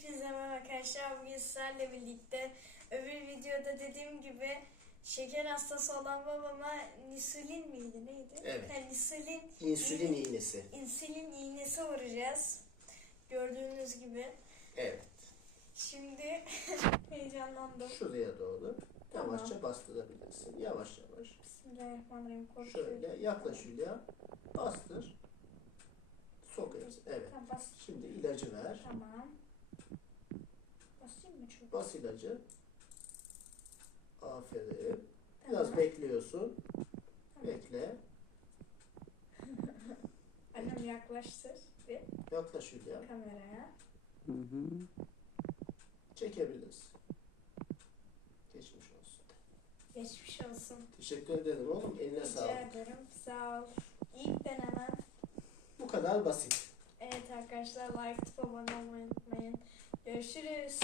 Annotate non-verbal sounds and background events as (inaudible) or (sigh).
Hepinize merhaba arkadaşlar. Bugün sizlerle birlikte öbür videoda dediğim gibi şeker hastası olan babama nisülin miydi neydi? Evet. Ha, nisülin, İnsülin iğnesi. insülin iğnesi vuracağız. Gördüğünüz gibi. Evet. Şimdi (laughs) heyecanlandım. Şuraya doğru yavaşça bastırabilirsin. Yavaş yavaş. Bismillahirrahmanirrahim. Korkuyorum. Şöyle yaklaş Hülya. Bastır. Sok hepsini. Evet. Tamam bas. Şimdi ilacı ver. Tamam. Basayım mı çok? Bas ilacı. Aferin. Biraz Tamam. bekliyorsun. Tamam. Bekle. (laughs) Annem yaklaştır bir Yaklaş Hülya. kameraya. Çekebiliriz. Geçmiş olsun. Geçmiş olsun. Teşekkür ederim oğlum. Eline Rica sağlık. ederim. Sağ ol. İlk denemem. Bu kadar basit. Evet arkadaşlar like olmayı unutmayın. Görüşürüz.